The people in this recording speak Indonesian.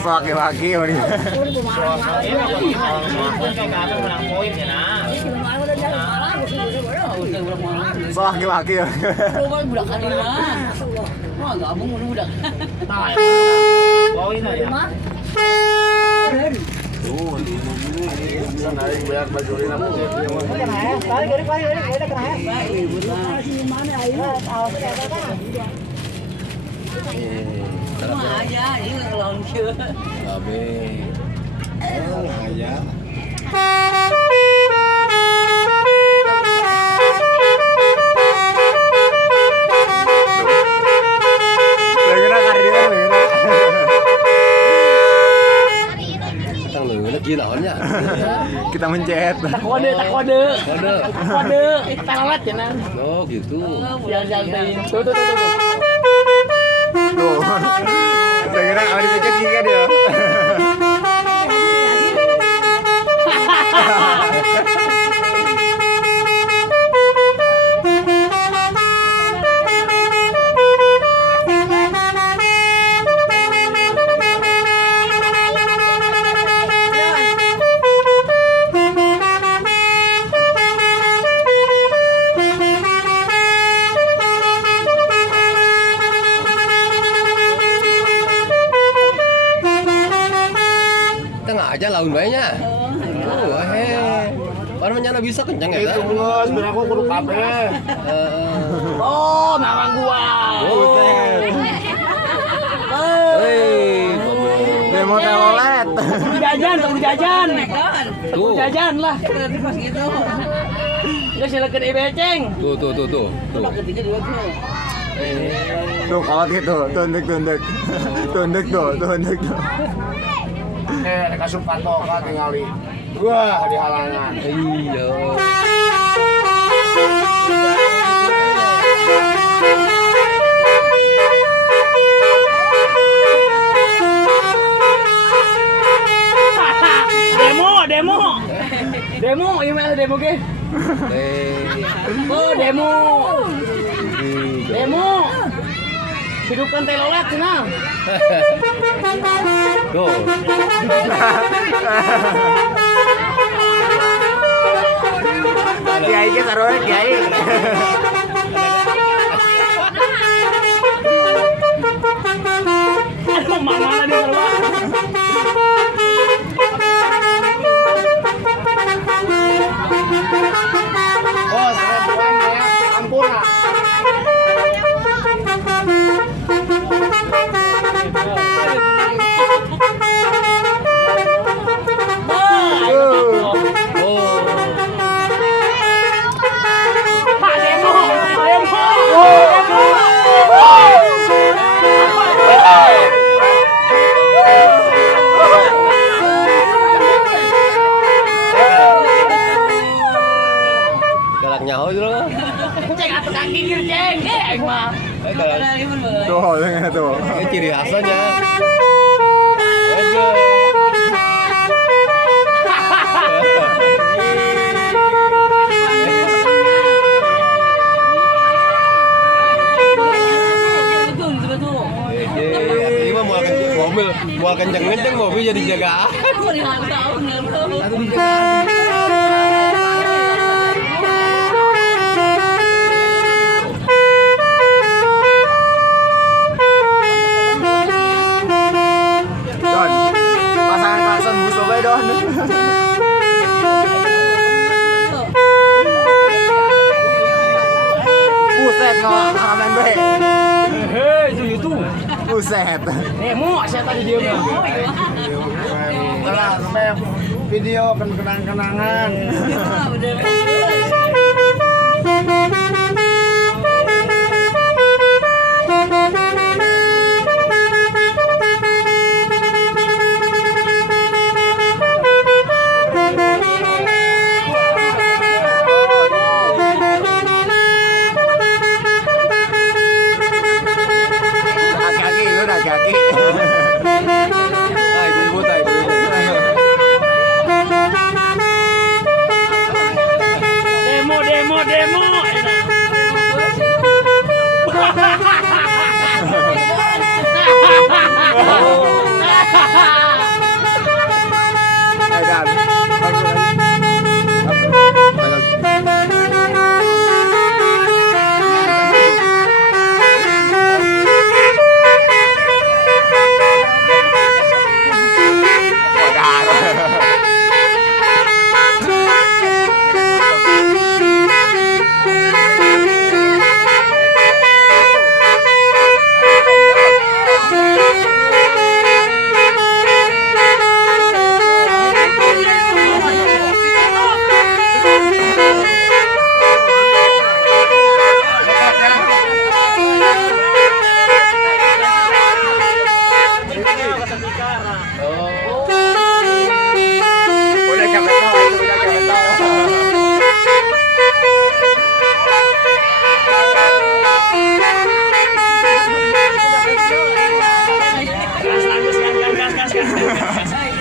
Waki-waki ini. Waki-waki. Budak kan ini mah. Wah, gabung budak. Bawain aja. Aja, ini kalau dia. Babe. Aja. Gilanya. Kita mencet. Kode. Telat ya nan. Oh gitu. Biar jantain. Tuh. Tuh. Saya kira kalau dipecet gini kan ya. Aja laun baiknya. Oh, baru menyana bisa kencang ya. Itu bos, biar aku kudu kabeh. Oh, narang gua. Demo telolet. Jajan. Tuh. Jajan lah. Pas gitu. Ya silakan ibeceng. Tuh. Ketiga dua tuh. Tuh kalau gitu, tunduk. Tunduk tuh. Reka Supato kan tingali. Wah, di halangan. Iya. Demo, email demo ke? Oh, demo. Hidupkan telolet cenah. Tuh. Kiai ke taruh kiai. Aduh, mana di bawah. Oh, seribuan ya. Ampun lah. Galak nyaho dulu. Ceng atuh kaki kir ceng. Aing mah. Tuh. Ini ciri khasnya. Mau kenceng mobil jadi jagaan. Don, pasangan klakson buso bae Don. Buset ngalaman bae. Itu. Buset. Demo saya tadi dia mah. Nah, sampai video kenang-kenangan. Kaki. Ibu-ibu. Demo. Oh.